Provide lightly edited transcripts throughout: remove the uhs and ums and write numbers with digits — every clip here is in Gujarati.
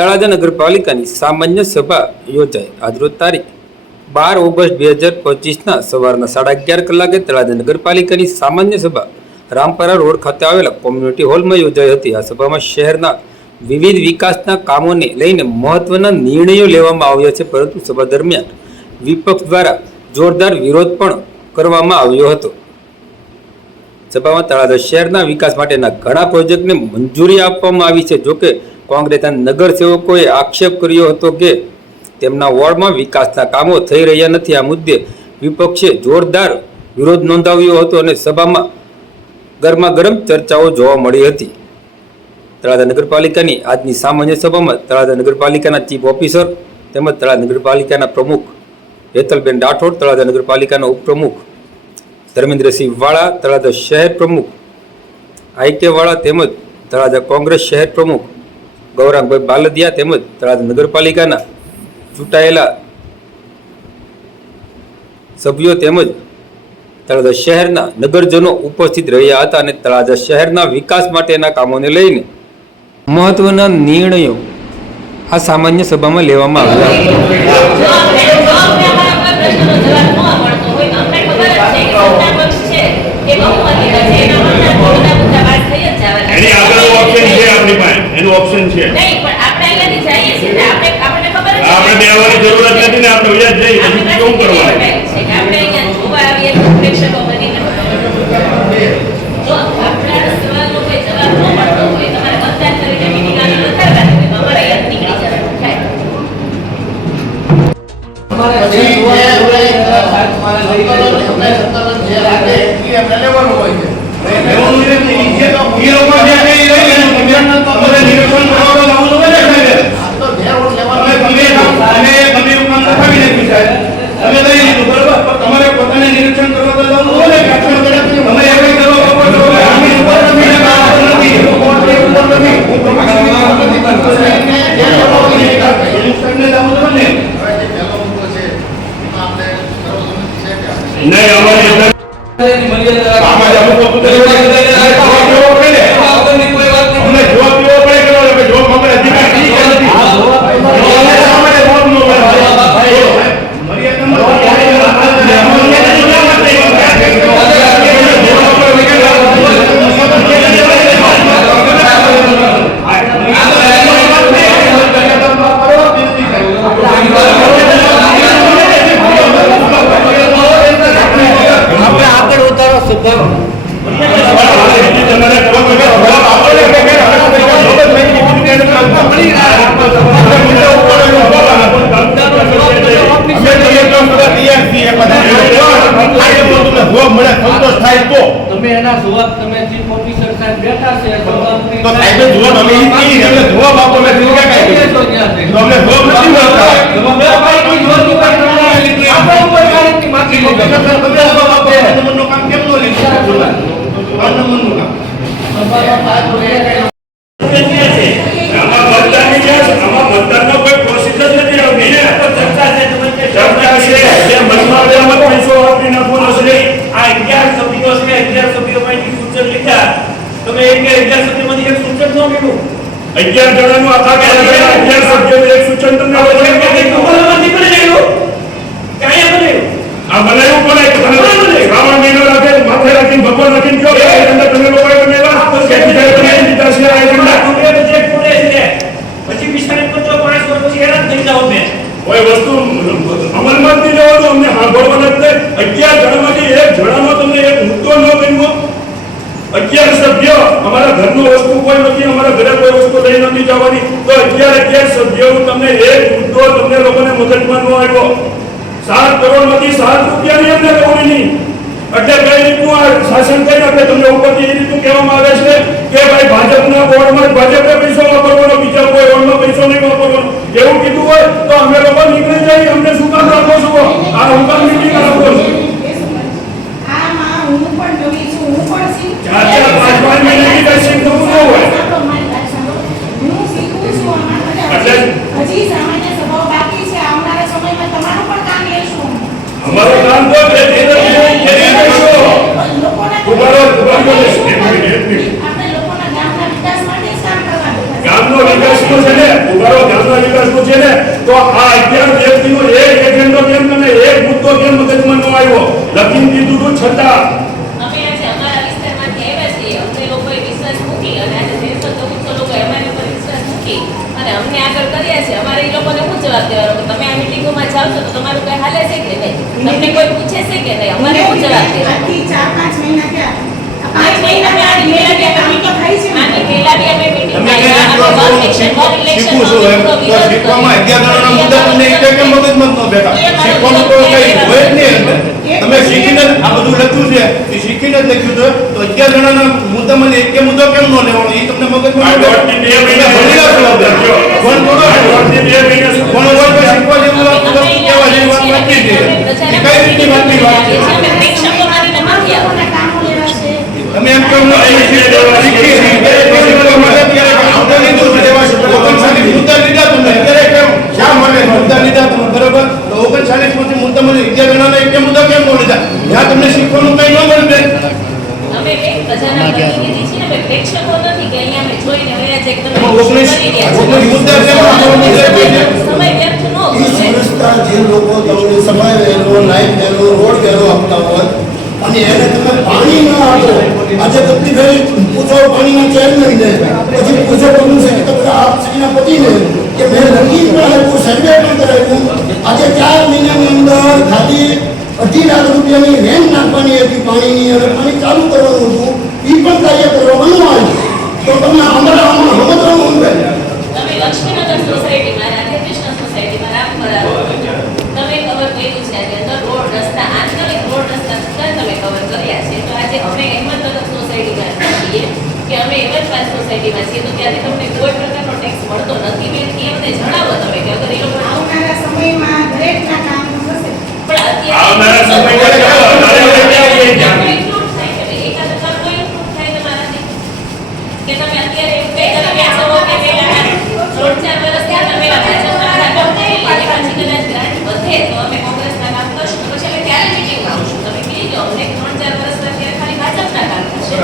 તળાજા નગરપાલિકાની સામાન્ય સભા યોજાઈ. આજરોજ તારીખ 12 ઓગસ્ટ 2025ના સવારના 11:30 કલાકે તળાજા નગરપાલિકાની સામાન્ય સભા રામપરા રોડ ખાતે આવેલા કોમ્યુનિટી હોલમાં યોજાઈ હતી. આ સભામાં શહેરના વિવિધ વિકાસના કામોને લઈને મહત્વના નિર્ણયો લેવામાં આવ્યા છે, પરંતુ સભા દરમિયાન વિપક્ષ દ્વારા જોરદાર વિરોધ પણ કરવામાં આવ્યો હતો. સભામાં તળાજા શહેરના વિકાસ માટેના ઘણા પ્રોજેક્ટને મંજૂરી આપવામાં આવી છે. જોકે કોંગ્રેસના નગરસેવકોએ આક્ષેપ કર્યો હતો કે તેમના વોર્ડમાં વિકાસના કામો થઈ રહ્યા નથી. આ મુદ્દે વિપક્ષે જોરદાર વિરોધ નોંધાવ્યો હતો અને સભામાં ગરમાગરમ ચર્ચાઓ જોવા મળી હતી. તળાજા નગરપાલિકાની આજની સામાન્ય સભામાં તળાજા નગરપાલિકાના ચીફ ઓફિસર તેમજ તળાજા નગરપાલિકાના પ્રમુખ હેતલબેન રાઠોડ, તળાજા નગરપાલિકાના ઉપપ્રમુખ ધર્મેન્દ્રસિંહ વાળા, તળાજા શહેર પ્રમુખ આઈકે વાળા તેમજ તળાજા કોંગ્રેસ શહેર પ્રમુખ ગૌરાંગભાઈ બાલદિયા તેમજ તળાજા નગરપાલિકાના ચૂંટાયેલા સભ્યો તેમજ તળાજા શહેરના નગરજનો ઉપસ્થિત રહ્યા હતા અને તળાજા શહેરના વિકાસ માટેના કામોને લઈને મહત્વના નિર્ણયો આ સામાન્ય સભામાં લેવામાં ગામનો વિકાસ છે ને ઉભારો તો આ 11 વ્યક્તિનો એક એજન્ડો કેમ તમે એક મુદ્દો કેમ મગજમાં ન આવ્યો? લખીને દીધું છતાં અમે આજે અમારા વિસ્તારમાંથી આવ્યા છીએ. અમને લોકોએ વિશ્વાસ મૂકી અને આજે 1314 લોકોએ અમારી ઉપર વિશ્વાસ મૂકી અને અમને આગળ કર્યા છે. અમારે એ લોકોને શું જવાબ દેવાનો કે તમે આ મીટિંગોમાં જાઓ છો તો તમારું કઈ હાલે છે કે નહીં? તમને કોઈ પૂછે છે કે નહીં? અમારે શું જવાબ દેવાનો? આથી 4-5 મહિના થયા. 5 મહિના આની પહેલા બી અમે તો થાય છે ને. આની પહેલા બી અમે મીટિંગ તમે કરી કઈ અમે વાત one election, one election શીખવું છો એમ? તો શીખવામાં 11 જણાના મુદ્દા તમને એક કેમ મગજમાં ન બેઠા? શીખવાનું તો કઈ હોય જ નહીં અંદર. તમે શીખીને જ આ બધું લખ્યું છે એ શીખીને જ લખ્યું છે તો 11 જણાના મુદ્દામાં એક કે મુદ્દો કેમ ન લેવાનો એ તમને મગજમાં ન બેઠા? દોઢથી 2 મહિના ભણી લો છો બધા. કોણ બોલો છો? દોઢથી 2 મહિના કોણ હોય તો શીખવા જેવું વાત તો કહેવા જેવી વાત નથી છે. એ કઈ રીતની વાતની વાત છે? અમે પ્રેક્ષકો માનીને નથી આવતા. લોકોના કામો લેવા છે. તમે એમ કહો છો કે શીખી મુદ્દા લીધા તમે અત્યારે કેમ શા માટે મુદ્દા લીધા તમે બરોબર તો 39 માંથી મુદ્દા મને 11 જણાના એક મુદ્દા કેમ ન લીધા? ત્યાં તમને શીખવાનું કઈ ન મળે. અમે એક ખજાના પ્રતિનિધિ છીએ. અમે પ્રેક્ષકો નથી કે અહીંયા અમે જોઈને વયા છે કે તમે એમાં 19 કરી રહ્યા છો. મુદ્દા છે સમય વ્યર્થ ન ઈ કરો. સંસ્થા જે લોકો તમને સમય વહેલો લાઈટ વહેલો રોડ વહેલો આપતા હોય અને એને તમે પાણી ન આપો આજે બધી ફેરી પૂછો પાણીના ચેરમેન ને પછી પૂછો કોનું છે કે બધા આપ શ્રીના પતિને કે મેં લખી પણ આપ્યું સર્વે પણ કરાવ્યું આજે 4 મહિનાની અંદર ખાલી 2.5 લાખ રૂપિયાની વેન નાખવાની હતી પાણીની અને પાણી ચાલુ કરવાનું હતું એ પણ કાર્ય કરવામાં ન આવ્યું તો તમને અમારા સમજવાનું અંદર તમે લક્ષ્મીનગર સોસાયટીમાં રાધેકૃષ્ણ સોસાયટીમાં રામપરા તમે કવર કર્યું છે. આની અંદર રોડ રસ્તા આંતરિક રોડ રસ્તા સુધા તમે કવર કર્યા છે. તો આજે અમે અહેમદનગર સોસાયટીમાં છીએ કે અમે અહેમદબાદ સોસાયટીમાં છીએ તો ત્યાંથી તમને કોઈ પ્રકારનો ટેક્સ મળતો નથી. મેં અમને જણાવો તમે કે અગર એ લોકો આવનારા સમયમાં દરેકના કામ થશે. પણ આવનારા સમયમાં include થાય કે ભાઈ એકાદ વાર કોઈ include થાય તમારાથી કે તમે અત્યારે એવું કહી તમે આવો કે પેલા 3-4 વર્ષથી તમે ભાજપના કામ કરી લઈએ પછી કદાચ ગ્રાન્ટ વધે તો અમે કોંગ્રેસના કામ કરશું તો પછી અમે ક્યારે મીટિંગમાં આવશું? તમે કહી દો અમને 3-4 વર્ષ અત્યારે ખાલી ભાજપના કામ થશે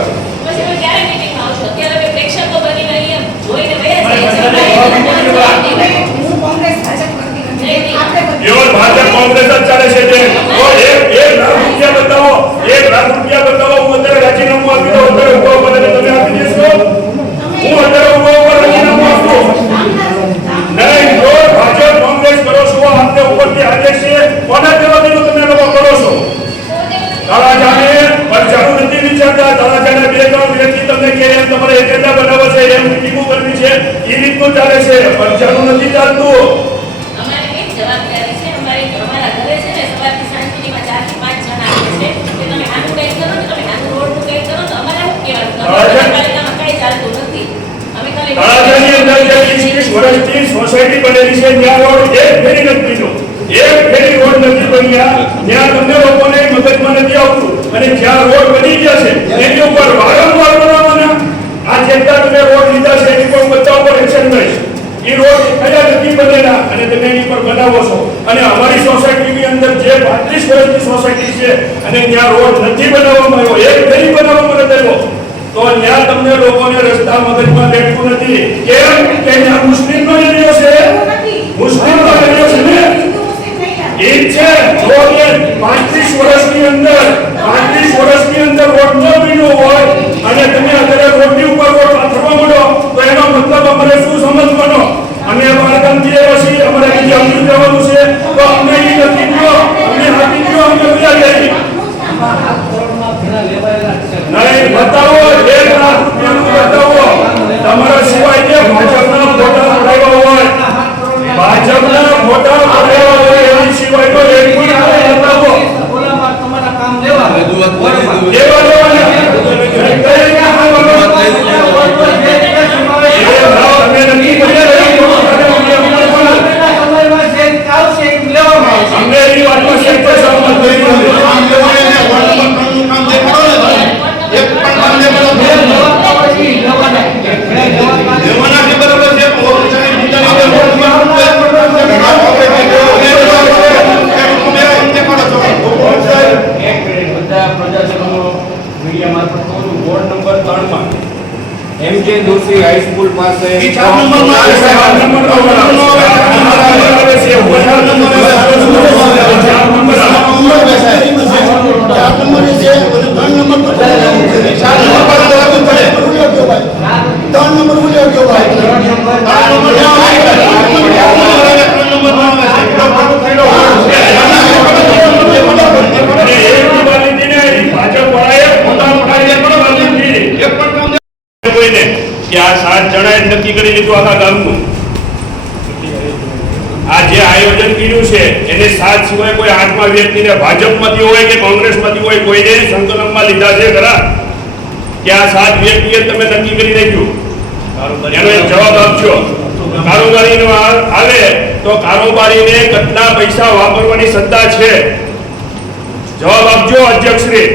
પછી અમે ક્યારે મીટિંગમાં આવશું? અત્યારે અમે પ્રેક્ષકો બનીને અહીંયા જોઈને વયા જઈએ છીએ. હું કોંગ્રેસ ભાજપ કરતી નથી. નહીં. આપણે બધા એવો ભાજપ કોંગ્રેસ જ ચાલે છે તે. તો એક લાખ રૂપિયા બતાવો, 1 લાખ રૂપિયા બતાવો. હું અત્યારે રાજીનામું આપી દઉં. અત્યારે ઉભો ઉભો રહીને તમે આપી દેશો? હું અત્યારે ઉભો ઉભો રાજીનામું આપું. નહીં, જો ભાજપ કોંગ્રેસ કરો છો, આપને ઉપરથી આદેશ છે, કોના જવાબીનું તમે લોકો કરો છો? તળાજાને પરજાનું નથી વિચારતા. તળાજાને 2-3 વ્યક્તિ તમને કહે એમ તમારે એજન્ડા બનાવો છે, એમ મીટિંગો કરવી છે, એ રીતનું ચાલે છે. પરજાનું નથી ચાલતું. અમારી એક જવાબદારી છે. અમારા ઘરે છે ને સવારથી સાંજ સુધીમાં 4 થી 5 જણા આવે છે કે તમે આનું કંઈક કરો ને તમે આનું રોડનું કંઈક કરો તો અમારે શું કહેવાનું? નગરપાલિકામાં કંઈ ચાલતું નથી. અમે ખાલી તળાજાની અંદર જે 20 વર્ષથી સોસાયટી બનેલી છે ત્યાં રોડ એક ફેરી નથી બન્યો. એક ફેરી રોડ નથી બન્યા. ત્યાં તમને લોકોને મગજમાં નથી આવતું અને જ્યાં રોડ બની ગયા છે એની ઉપર વારંવાર બનાવવાના. આ જેટલા તમે રોડ લીધા છે એની પર બધા ઉપર એક્શન લઈશ. એ રોડ કયા નથી બનેલા અને તમે એની પર બનાવો છો. અને અમારી સોસાયટીની અંદર જે 35 વર્ષની સોસાયટી છે અને ત્યાં રોડ નથી બનાવવામાં આવ્યો, એક ફેરી બનાવવામાં નથી આવ્યો, તો ત્યાં તમને લોકોને રસ્તા મગજમાં બેઠતું નથી. કેમ કે ત્યાં મુસ્લિમનો એરિયો છે, મુસ્લિમનો એરિયો છે ને હિન્દુ મુસ્લિમ નહીં આવે. એ છે. જો કે 35 વર્ષની અંદર રોડ ન બન્યો હોય અને તમે અત્યારે રોડની ઉપર રોડ પાથરવા માંડો તો એનો મતલબ અમારે શું સમજવાનો? અમે અમારા કામથી આવ્યા છીએ, અમારે બીજે અમૃત જવાનું છે તો અમને એ નથી દો, અમને આપી દો, અમને ઉડા જાય. નહીં, બતાવો 1 લાખ રૂપિયાનું બતાવો. તમારા સિવાય જે ભાજપના ફોટા પડાવ્યા હોય, ભાજપના ફોટા પડાવ્યા હોય એની સિવાય તો એક પણ આવે બતાવો. લેવા દેવાના. અમે નક્કી કર્યા અમને એની વાતમાં સહેજ પણ સહમત નથી. કામ લેવાને વોર્ડ નંબરનું કામ દેખાડો ને તમે. એક પણ કામ દેખાડો. લેવાના કે બરાબર છે પણ ઓફિસરની મુદ્દાની અંદર વોર્ડમાં એક પણ કામ દેખાડો. વોર્ડ નંબર 3 માં MJ દોશી હાઈસ્કૂલ પાસે ઈ 4 નંબરમાં આવે છે. 4 નંબરનો આવે છે. પચાસ નંબર આવે. ચાર નંબર આવે. નંબર બેસાય. 4 નંબર છે અને 3 નંબર પર ચાર નંબર પર લાગુ પડે. 3 નંબર ઉલ્યો ગયો ભાઈ. અને એક દિવાળી દીને ભાજપ વાળાએ પોતાનું કાર્ય પણ બાંધી દીધી. કોઈને કે આ 7 જણાએ નક્કી કરી લીધું આખા ગામનું. આ જે આયોજન કર્યું છે એને 7 સિવાય કોઈ 8મા વ્યક્તિને ભાજપમાંથી હોય કે કોંગ્રેસમાંથી હોય કોઈને સંકલનમાં લીધા છે ખરા કે આ 7 વ્યક્તિએ તમે નક્કી કરી નાખ્યું? એનો એક જવાબ આપજો. કારોબારીનો આવે તો કારોબારીને કેટલા પૈસા વાપરવાની સત્તા છે? જવાબ આપજો અધ્યક્ષશ્રી.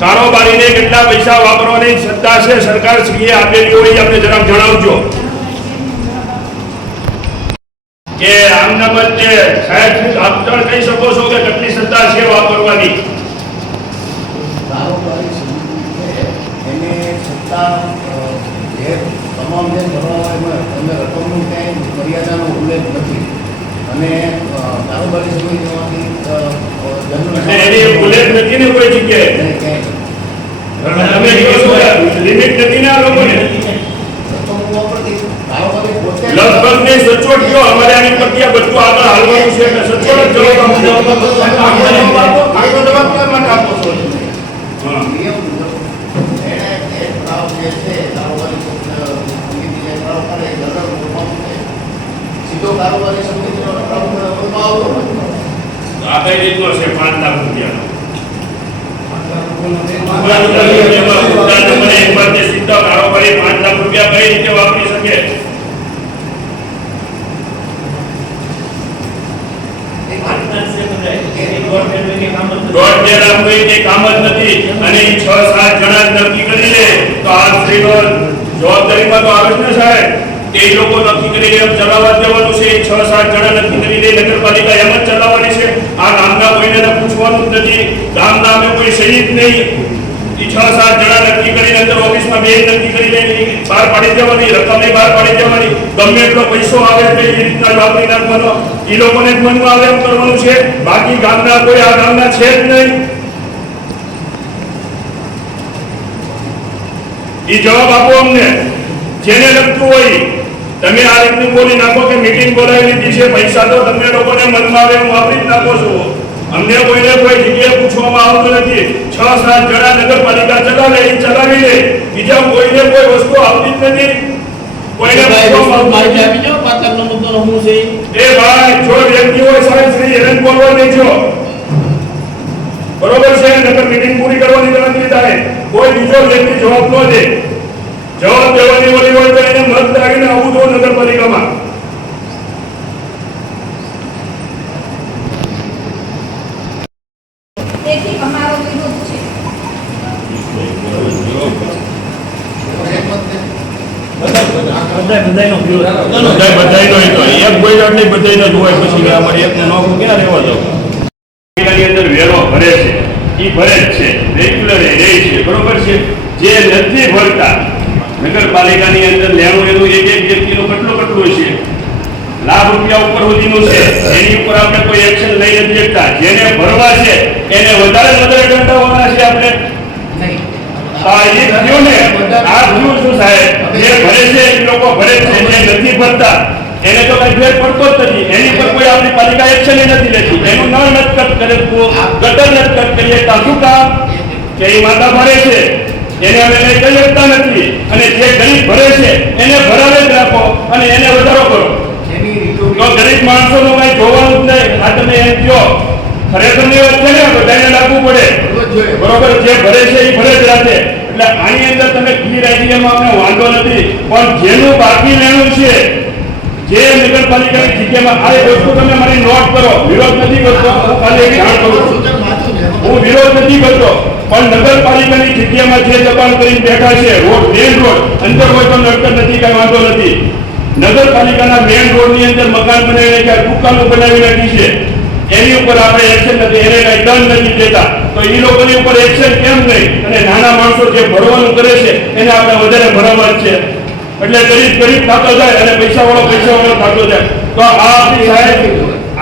કારોબારીને કેટલા પૈસા વાપરવાની સત્તા છે સરકાર શ્રીએ આપેલી હોય આપણે જરા જણાવજો. કે આમનામ જ સાહેબ આપ પણ કહી શકો છો કે કેટલી સત્તા છે વાપરવાની? કારોબારી સમિતિ છે એને સત્તા જે તમામ જે ભરવામાં તમે રકમનું ક્યાંય મર્યાદાનો ઉલ્લેખ નથી અને કારોબારી સમિતિમાંથી એટલે એની ઉલ્લેખ નથી ને કોઈ જગ્યાએ. તમે કહો છો લિમિટ નથી ને આ લોકોને. લગભગ ને સચોટ કયો અમારે આની પ્રક્રિયા બધું આગળ હાલવાનું છે એટલે સચોટ જવાબ આખો જવાબ કેમ માટે આપો છો? સીધો કારોબારી સમિતિનો આ કઈ રીતનો છે 5 લાખ રૂપિયાનો? મને એક વાત સીધા કારોબારી 5 લાખ રૂપિયા કઈ રીતે વાપરી શકે? દોઢ બે લાખ કોઈ તે કામ જ નથી અને 6-7 જણા નક્કી કરી લે તો આ સ્ત્રીનો જવાબદારીમાં તો આવે જ ને સાહેબ. તે લોકો નક્કી કરી લે એમ ચલાવવા દેવાનું છે. 6-7 જણા નક્કી કરી લે નગરપાલિકા એમ જ ચલાવવાની છે. આ ગામના કોઈને પૂછવાનું જ નથી. ગામના અમે કોઈ શહીદ નહીં. 6-7 જણા નક્કી કરીને અંદર ઓફિસમાં બે નક્કી કરી લે બહાર પાડી દેવાની રકમને બહાર પાડી દેવાની. ગમે એટલો પૈસો આવે તો એ રીતના વાપરી નાખવાનો. એ લોકોને જ મનમાં આવે એમ કરવાનું છે. બાકી ગામના કોઈ આ ગામના છે જ નહીં. એ જવાબ આપો અમને જેને લગતું હોય. તમે આ રીતનું બોલી નાખો કે મીટિંગ બોલાવી લીધી છે પૈસા તો તમને લોકોને મનમાં આવે એમ વાપરી જ નાખો છો. અમને કોઈને કોઈ જગ્યાએ પૂછવામાં આવતું નથી. 6-7 જણા નગરપાલિકા ચલાવે એ ચલાવી લે. બીજા કોઈને કોઈ વસ્તુ આવતી જ નથી. કોઈને પૂછવામાં એ ભાઈ જો વ્યક્તિ હોય સાહેબ શ્રી એને બોલવા દેજો. બરોબર છે? નગર મીટિંગ પૂરી કરવાની ગણતરી થાય. કોઈ બીજો વ્યક્તિ જવાબ ન દે. જવાબ દેવાની ઓલી હોય તો એને મત લાગીને આવવું તો નગરપાલિકામાં. તેથી અમારો વિરોધ છે. બધાયનો એક કોઈ આટલી બધાયનો જ હોય પછી અમારે એકને નોકરું ક્યાં રહેવા દો. એની અંદર વેરો ભરે છે એ ભરે જ છે રેગ્યુલર રહે છે. બરોબર છે? જે નથી ભરતા નગરપાલિકાની અંદર લેણું એનું એક વ્યક્તિનું કેટલું છે લાખ રૂપિયા ઉપર સુધીનું છે. એની ઉપર આપણે કોઈ એક્શન લઈ નથી શકતા. જેને ભરવા છે એને વધારે દંડાવવાના છે આપણે. આ એક થયું ને આ થયું શું સાહેબ? જે ભરે છે એ લોકો ભરે છે. જે નથી ભરતા એને તો કઈ ફેર પડતો જ નથી. એની પર કોઈ આપણી પાલિકા એક્શન નથી લેતી. એનું નળ નથી કટ કરે ગટર નથી કટ કરીએ તો શું કામ કે એ માતા ભરે છે એને અમે લઈ કહી શકતા નથી. અને જે ગરીબ ભરે છે એને ભરાવે જ રાખો અને એને વધારો કરો. તો ગરીબ માણસોનું કઈ જોવાનું જ નહીં. આ તમે એમ કહો ખરેખર ની વાત છે ને બધાને લાગવું પડે. બરોબર? જે ભરે છે એ ભરે જ રાખે. એટલે આની અંદર તમે ક્લિયર આઈડિયામાં અમને વાંધો નથી. પણ જેનું બાકી લેણું છે જે નગરપાલિકાની જગ્યામાં આ વસ્તુ તમે મારી નોટ કરો. વિરોધ નથી કરતો. હું ખાલી એક જાણ કરું છું. હું વિરોધ નથી કરતો પણ નગરપાલિકાની જગ્યામાં જે દબાણ કરીને બેઠા છે રોડ મેઇન રોડ અંદર હોય તો નડતર નથી કઈ વાંધો નથી. નગરપાલિકાના મેઇન રોડની અંદર મકાન બનાવી નાખ્યા દુકાનો બનાવી નાખી છે એની ઉપર આપણે એક્શન નથી. એને કઈ દંડ નથી દેતા તો એ લોકોની ઉપર એક્શન કેમ નહીં? અને નાના માણસો જે ભરવાનું કરે છે એને આપણે વધારે ભરાવા જ છે. એટલે ગરીબ થતો જાય અને પૈસાવાળો થતો જાય. તો આ આપણી સાહેબ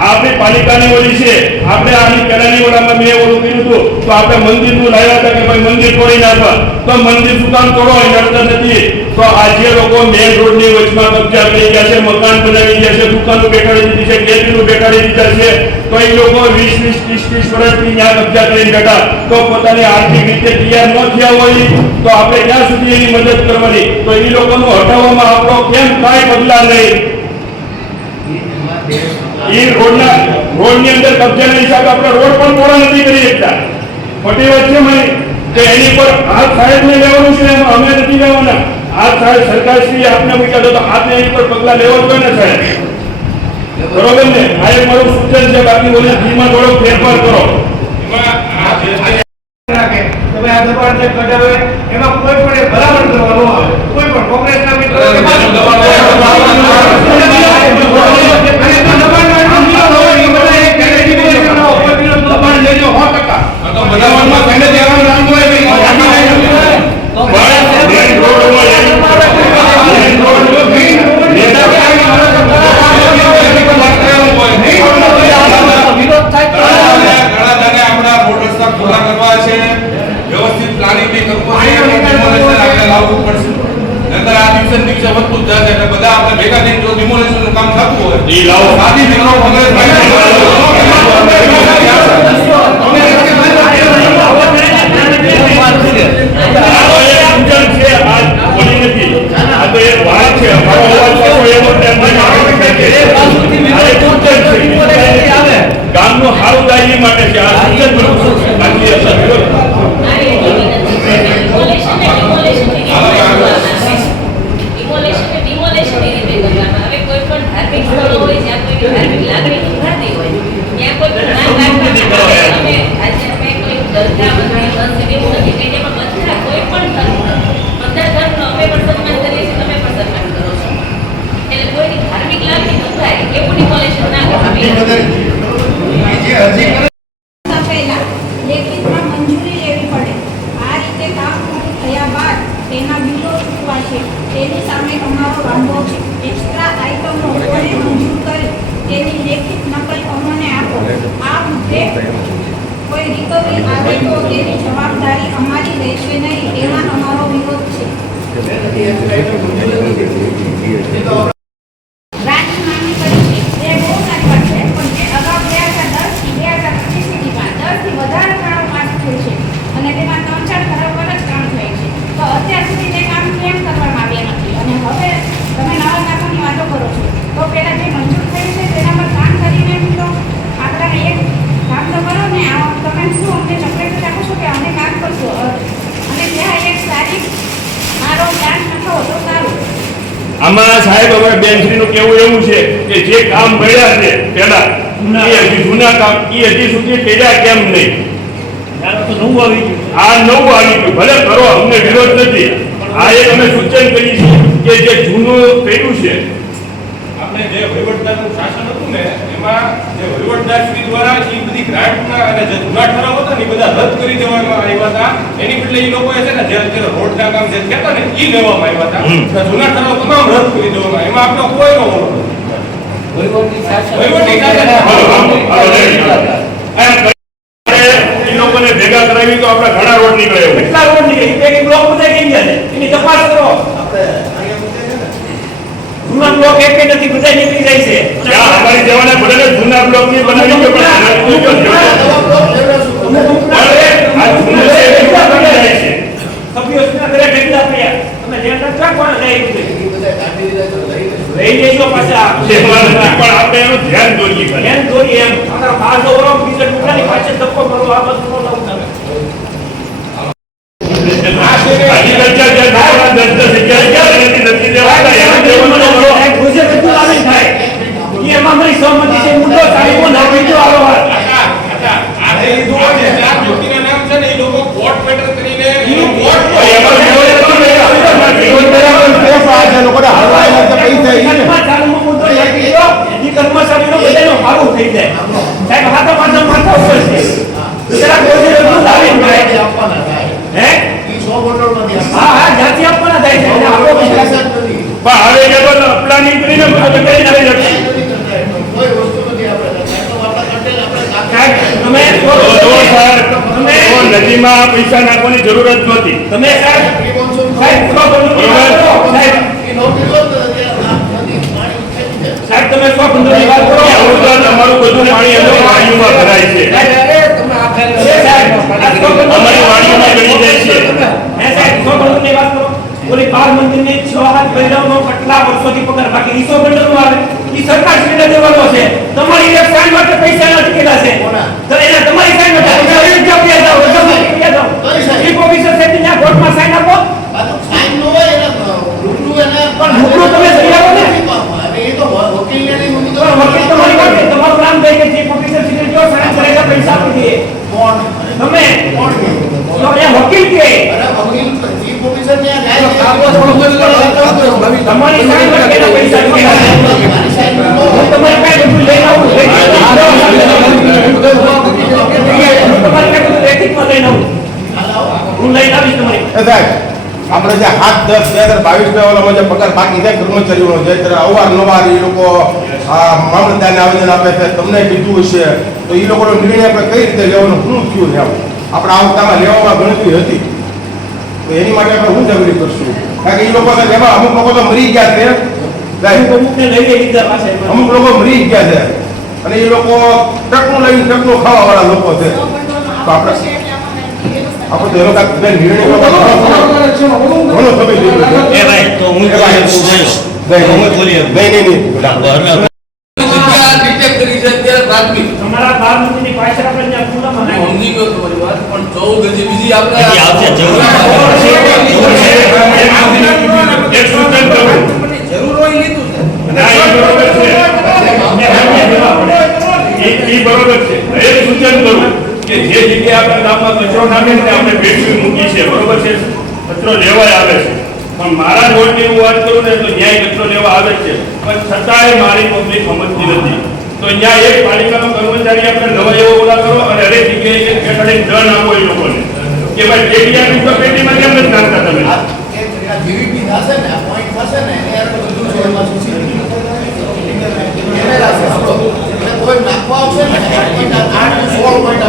આપણી પાલિકાની ઓલી છે. આપણે આની પહેલાની ઓલામાં મેં ઓલું કર્યું હતું તો આપણે મંદિરનું લાવ્યા હતા કે ભાઈ મંદિર તોડી નાખવા, તો મંદિર શું કામ તોડો એ નડતર નથી. તો આ જે લોકો મેઇન રોડની વચમાં કબજા કરી ગયા છે, મકાન બનાવી ગયા છે, દુકાનો બેઠાડી દીધી છે, ગેટરીઓ બેઠાડી દીધા છે, તો એ લોકો 20-20, 30-30 વર્ષથી ત્યાં કબજા કરીને બેઠા, તો પોતાની આર્થિક રીતે તૈયાર ન થયા હોય તો આપણે ક્યાં સુધી એની મદદ કરવાની? તો એ લોકોનું હટાવવામાં આપણો કેમ કાંઈ પગલાં નહીં? એ રોડની અંદર કબજાના હિસાબે આપણે રોડ પણ પૂરા નથી કરી શકતા. ખોટી વાત છે ભાઈ કે એની પર આ સાહેબને લેવાનું છે, એમાં અમે નથી લેવાના. આ સાહેબ સરકારશ્રીએ આપને મૂક્યા તો આપને એની પર પગલાં લેવા જોઈએ ને સાહેબ, બરોબર ને? આ એક મારું સૂચન છે. બાકી ઓલી ફીમાં થોડો ફેરફાર કરો. એમાં કોઈ પણ ભલામણ કરવાનો આવે, કોઈ પણ કોંગ્રેસના મિત્રો વ્યવસ્થિત પ્લાનિંગ બી કરવું લાવવું પડશે. નકર આ દિવસે વધતું જ જશે એટલે બધા આપણે ભેગા થઈને જો ડિમોલેશન નું કામ થતું હોય એ લાવો સાદી મિત્રો ગામનું સારું થાય એ માટે છે. આ પહેલા લેખિતમાં મંજૂરી લેવી પડે. આ રીતે કામ પૂરું થયા બાદ તેના બિલો ચૂકવા છે. તેની સામે અમારો વાંધો છે. એક્સ્ટ્રા આઇટમો કોને મંજૂર કરી તેની લેખિત નકલ અમને આપો. આ મુદ્દે કોઈ રિકવરી આવે તો તેની જવાબદારી અમારી રહેશે નહીં. એમાં અમારો વિરોધ છે. રાજની માંગણી કરી છે એ બહુ સારી વાત છે, પણ જે અગાઉ 2010 થી 2025 સુધીમાં 10 થી વધારે ઠરાવ પાસ થયું છે અને તેમાં 3-4 ઠરાવ પર જ કામ થાય છે. તો અત્યાર સુધી તે કામ કેમ કરવામાં આવ્યા નથી? અને હવે તમે નવા કામોની વાતો કરો છો તો પહેલા જે મંજૂર થયું છે તેના પર કામ કરીને તો આગળ એક કામ તો કરો ને. તમે શું અમને ચોકલેટ આપો છો કે અમે કામ કરશું અને ત્યાં એક સારી મારો પ્લાન નખાવો તો સારું. આમાં સાહેબ હવે બેનશ્રીનું કેવું એવું છે કે જે કામ મળ્યા છે પેલા એ હજી જૂના કામ એ હજી સુધી કર્યા કેમ નહીં? આ નવું આવી ગયું, ભલે કરો, અમને વિરોધ નથી. આ એક અમે સૂચન કરીએ છીએ કે જે જૂનું કર્યું છે આપણે જે વહીવટદારનું શાસન હતું ને એમાં જે વહીવટદારશ્રી દ્વારા એ બધી ગ્રાન્ટના અને જે જૂના ઠરાવ હતા ને એ બધા રદ કરી દેવામાં આવ્યા હતા. એની બદલે એ લોકોએ છે ને જે અત્યારે રોડના કામ જે કહેતા ને એ લેવામાં આવ્યા હતા. જૂના ઠરાવ તમામ રદ કરી દેવામાં. એમાં આપણો કોઈનો વહીવટી શાસન એ લોકોને ભેગા કરાવી તો આપણા ઘણા રોડ નીકળે એવું. કેટલા રોડ નીકળે? એક બ્લોક બધા કેમ ગયા છે? એની તપાસ કરો. જૂના બ્લોક એક નથી, બધા નીકળી જાય છે. જ્યાં અમારી જવાના ભલે જૂના બ્લોક ની બનાવી કે પણ આ જૂનું છે સભ્યો ઘરે ઢેકલા પડ્યા. તમે ધ્યાન રાખો ને લઈ જઈશો પાછા. પણ આપણે એનું ધ્યાન દોરીએ ધ્યાન દોરી એમ તમારા બાર ઓરો બીજા ટુકડાની પાછળ ધક્કો કરો. આ બધું ન લાવું તમે. એગ્રીકલ્ચર જે નાના 10-10 11 નથી દેવાતા એને દેવાનું કરો. ગુજે બધું આવે થાય. એમાં મારી સહમતિ છે. મુદ્દો સાહેબો ના બીજો આવો વાત. આ જે ચાર વ્યક્તિના નામ છે ને એ લોકો કોર્ટ મેટર કરીને કોર્ટ કર્મચારીનો બધાનો ભાગો થઈ જાય. સાહેબ હાથો માથા ઉપર છે. જરા કોઈ બધું લાવી જાય. હે હા જાતિ આપવાના થાય છે. પણ હવે જે પ્લાનિંગ કરીને બધું કરી નાખી. નદીમાં પૈસા નાખવાની જરૂર જ નહોતી. તમે સાહેબ સ્વબંધુની વાત કરો. સાહેબ તમે સ્વબંધુની વાત કરો. એવું તો તમારું બધું પાણી અંદર વાડીઓમાં ભરાય છે. અમારી વાડીઓમાં ગળી જાય છે. સાહેબ સ્વબંધુની વાત કરો. ઓલી બાળ મંદિરની 6 હાથ બૈરવનો કેટલા વર્ષોથી પગાર બાકી ઈસો બંડલનો આવે ઈ સરકાર શ્રીને દેવાનો છે. તમારી એક સાઈન માટે પૈસા નથી કેટલા છે તો એને તમારી સાઈન માટે જવાબ જાવ ચીફ ઓફિસર સાહેબ ના કોર્ટમાં સાઈન આપો પણ હુકમ તમે સહી આપો ને વકીલ તમારી વાત છે તમારું નામ દે કે ચીફ ઓફિસર શ્રીને જો સાઈન કરેલા પૈસા આપી દે તમે તો એ વકીલ કે તમારી સાઈન પર કેટલા પૈસા હું તમારી પાસે બધું લઈને આવું તમારી પાસે બધું લેખિતમાં લઈને આવું હું લઈને આવીશ તમારી આપણે જે 7/10/2022 ઓલામાં જે પગાર બાકી છે કર્મચારીઓનો જે અવારનવાર એ લોકો મામલતદારને આવેદન આપે છે તમને કીધું હશે તો એ લોકોનો નિર્ણય આપણે કઈ રીતે લેવાનો શું થયું છે આપણે આ વખતામાં લેવામાં ગણતરી હતી તો એની માટે આપણે શું જગરી કરશું કારણ કે એ લોકો લેવા અમુક લોકો તો મરી ગયા છે અમુક લોકો મરી ગયા છે અને એ લોકો ટ્રકનું લઈને ટ્રકનું ખાવા વાળા લોકો છે તો આપણે તો એનો કાંઈક નિર્ણય ઘણો સમય લીધો છે તમારા બાર મંદિરની પાછળ આપણે ત્યાં ખુલ્લામાં સમજી ગયો તમારી વાત પણ 14 ગજી બીજી આપણે એક સૂચન કરું. જરૂર હોય લીધું છે ના, એ બરોબર છે. એ બરોબર છે. એક સૂચન કરું કે જે જગ્યાએ આપણે ગામમાં કચરો નાખે ને આપણે પેટી મૂકી છે બરોબર છે કચરો લેવાય આવે છે પણ મારા રોડની હું વાત કરું ને તો ન્યાય કચરો લેવા આવે છે પણ છતાંય મારી પબ્લિક સમજતી નથી તો ત્યાં એક પાલિકાનો કર્મચારી આપણે નવા એવો ઓલા કરો અને હરેક જગ્યાએ એક બેઠાડીને દંડ આપો એ લોકોને કે ભાઈ પેટી આપી તો પેટીમાં કેમ નથી નાખતા તમે જીવીપી થશે ને આ પોઈન્ટ થશે ને એને બધું છે એમાં કોઈ નાખવા આવશે ને 8 પોઈન્ટ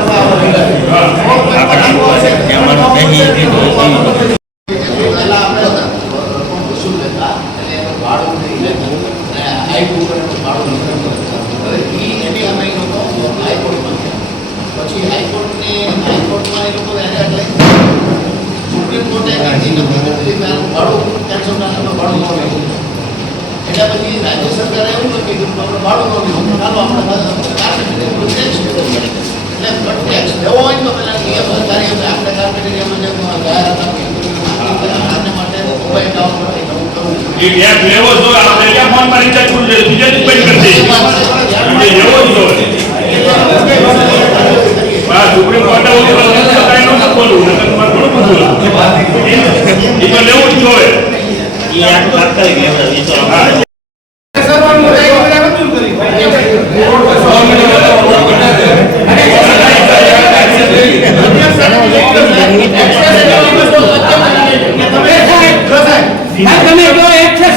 પછી હાઈકોર્ટમાં એ લોકો સુપ્રીમ કોર્ટે ભાડું કેન્સલ ભાડું ન એટલે પછી રાજ્ય સરકારે એવું કીધું આપણે ભાડું ન લીધું ચાલો આપણે ટેક્સ એટલે ટેક્સ દેવો હોય તો પેલા નિયમ સરકારી આપણે કાર્પેટેરિયામાં જે જાહેરાત આપી આને માટે મોબાઈલ ટાવર એ ગેપ લેવો જો આપણે ક્યાં ફોનમાં રિચાર્જ કરવું છે બીજે જ પેડ કરી દઈએ એ લેવો જ જોઈએ આ સુપ્રીમ કોર્ટે ઓલી વસ્તુ કાઈ ન બોલું નકર માર ઘણું બધું એ તો લેવું જ જોઈએ એ આ તાત્કાલિક લેવડા એ તો તમે જો એક્સેસ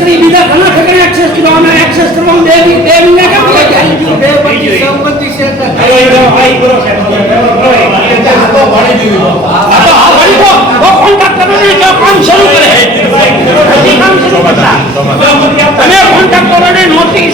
કરી બીજા ઘણા ઠેકાણે એક્સેસ કરો અમે એક્સેસ કરવાનું દેવી ને કેમ કે બે પછી સંપત્તિ છે ભાઈ કરો સાહેબ આ તો ભણી દો કોન્ટ્રાક્ટ કરો ને જો કામ શરૂ કરે કામ શરૂ કરતા તમે કોન્ટ્રાક્ટ કરો ને નોટિસ